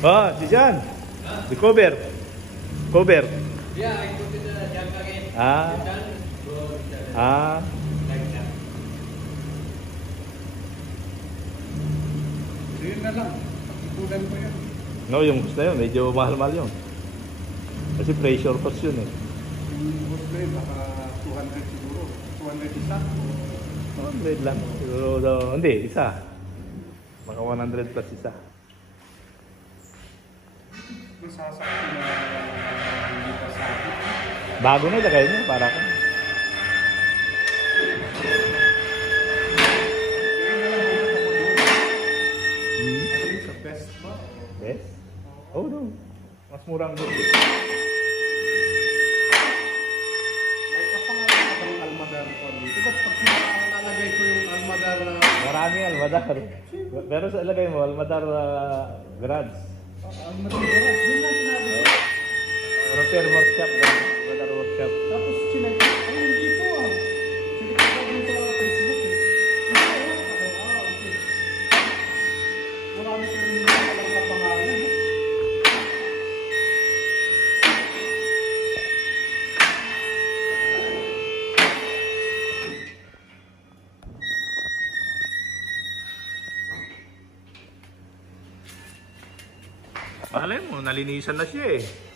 Ah, si Jan. The cover. Cover. Yeah, I put it Jan again. Ah. Ah. Like that. Yun na lang. Ipunan ko yan. No, yung gusto yun. Medyo mahal-mahal yun. Kasi pressure cost yun eh. Yung boss na yun, baka 200 siguro. 200 isa. 100 lang. Siguro, hindi, isa. Baka 100 plus isa. Masasakit na hindi pa sakit. Bago na ilagay niya, para ka. Sa best ba? Yes? Oh no. Mas murang doon. May kapangalan ka bang almadar ko dito? Ba't pag nalalagay ko yung almadar na... Marami almadar. Pero sa ilagay mo, almadar garage. Almadar garage? Yun lang sinabi ko. Repair workshop. Almadar workshop. Tapos sinek, ay hindi ito ah. Sinek ko dun sa Facebook eh. Okay. Marami ka rin yung walang kapangalan. Malay mo, nalinisan na siya eh.